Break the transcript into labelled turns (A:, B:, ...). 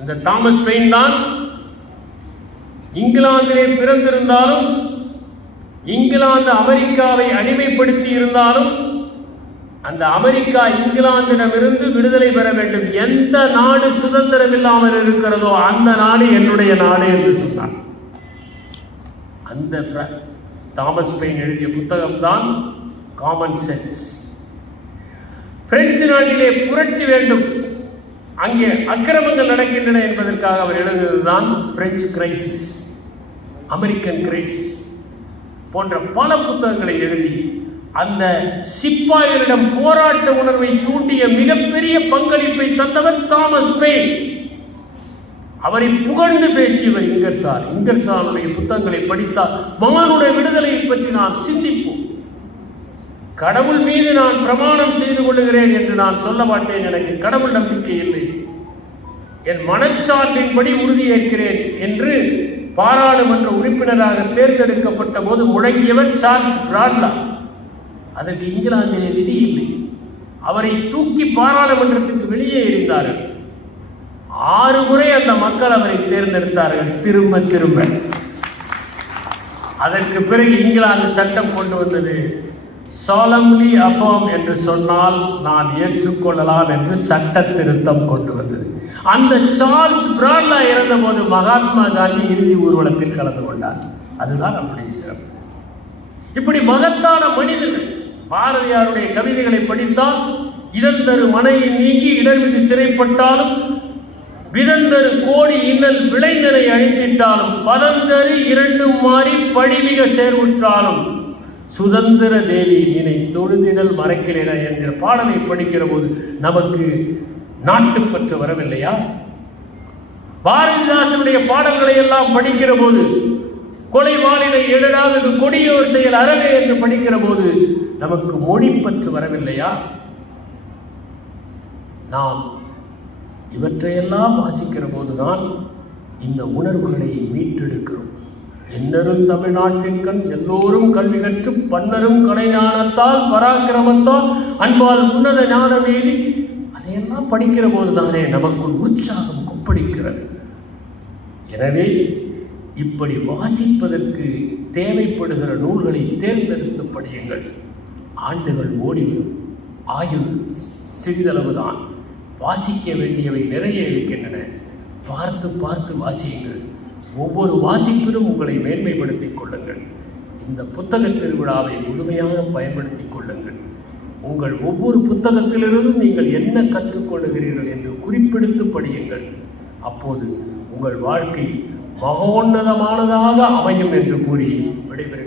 A: அந்த Thomas pain தான் இங்கிலாந்திலே பிறந்திருந்தாலும் இங்கிலாந்து அமெரிக்காவை அடிமைப்படுத்தி இருந்தாலும் அந்த அமெரிக்கா இங்கிலாந்திடமிருந்து விடுதலை பெற வேண்டும். எந்த நாடு சுதந்திரம் இல்லாமல் இருக்கிறதோ அந்த நாடு என்னுடைய நாடு என்று சொன்னார். அந்த தாமஸ் பெயின் எழுதிய புத்தகம் தான் காமன் சென்ஸ் பிரெஞ்சு நாட்டிலே புரட்சி வேண்டும். அங்கே அக்கிரமங்கள் நடக்கின்றன என்பதற்காக அவர் எழுதுவதுதான் பிரெஞ்சு கிரைஸ் அமெரிக்கன் கிரைஸ் போன்ற பல புத்தகங்களை எழுதி அந்த சிப்பாயரிடம் போராட்ட உணர்வை தூண்டிய மிகப்பெரிய பங்களிப்பை தந்தவர் தாமஸ் பெயின் அவரை புகழ்ந்து பேசியவர் இங்கர்சார் இங்கர்சாருடைய புத்தகங்களை படித்தால் மகனுடைய விடுதலையை பற்றி நாம் சிந்திப்போம். கடவுள் மீது நான் பிரமாணம் செய்து கொள்ளுகிறேன் என்று நான் சொல்ல மாட்டேன். எனக்கு கடவுள் நம்பிக்கை இல்லை. என் மனச்சார்பின்படி உறுதியேற்கிறேன் என்று பாராளுமன்ற உறுப்பினராக தேர்ந்தெடுக்கப்பட்ட போது முழங்கியவர் சார்ல்ஸ் பிராட்லா. அதற்கு இங்கிலாந்திலே விதி இல்லை. அவரை தூக்கி பாராளுமன்றத்துக்கு வெளியே இருந்தார்கள். ஆறு முறை அந்த மக்கள் அவரை தேர்ந்தெடுத்தார்கள். திரும்ப திரும்ப. அதற்கு பிறகு இங்கிலாந்து சட்டம் கொண்டு வந்தது சாலம்லி அஃபாம் என்று சொன்னால் நான் ஏற்றுக்கொள்ளலாம் என்று சட்ட திருத்தம் கொண்டு வந்தது. அந்த சார்ல்ஸ் பிராட்லா இறந்தபோது மகாத்மா காந்தி இறுதி ஊர்வலத்தில் கலந்து கொண்டார். அதுதான் நம்முடைய சிறப்பு. இப்படி மகத்தான மனிதர்கள் பாரதியாருடைய கவிதைகளை படித்தால் இதந்தரு மனையை நீங்கி இடர்விட்டு சிறைப்பட்டாலும் விதந்தரு கோடி இன்னல் விளைந்தனை அழிந்திட்டாலும் பதந்தரு இரண்டு மாறி படிமிக சேர்வுற்றாலும் சுதந்திர தேவி இனை தொழுதிடல் மறைக்கிறேன என்ற பாடலை படிக்கிற போது நமக்கு நாட்டுப்பற்று வரவில்லையா? பாரதிதாசனுடைய பாடல்களை எல்லாம் படிக்கிற போது கொலை வாளினை எழடாதது கொடியோர் செயல் அறவே என்று படிக்கிற போது நமக்கு மொழிப்பற்று வரவில்லையா? நாம் இவற்றையெல்லாம் வாசிக்கிற போதுதான் இந்த உணர்வுகளை மீட்டெடுக்கிறோம். என்னரும் தமிழ்நாட்டின் கண் எல்லோரும் கல்வி கற்று பன்னரும் கலை ஞானத்தால் பராக்கிரமத்தால் அன்பால் உன்னத ஞானம் எய்தி அதையெல்லாம் படிக்கிற போதுதானே நமக்குள் உற்சாகம் கொப்பளிக்கிறது. எனவே இப்படி வாசிப்பதற்கு தேவைப்படுகிற நூல்களை தேர்ந்தெடுத்து படியுங்கள். ஆண்டுகள் ஓடிவிடும் ஆயுள் சிறிதளவுதான். வாசிக்க வேண்டியவை நிறைய இருக்கின்றன. பார்த்து பார்த்து வாசியுங்கள். ஒவ்வொரு வாசிப்பிலும் உங்களை மேன்மைப்படுத்திக் கொள்ளுங்கள். இந்த புத்தக திருவிழாவை முழுமையாக பயன்படுத்திக் கொள்ளுங்கள். உங்கள் ஒவ்வொரு புத்தகத்திலிருந்தும் நீங்கள் என்ன கற்றுக்கொள்ளுகிறீர்கள் என்று குறிப்பெடுத்து படியுங்கள். அப்போது உங்கள் வாழ்க்கை மகோன்னதமானதாக அமையும் என்று கூறி விடைபெறுகிறேன்.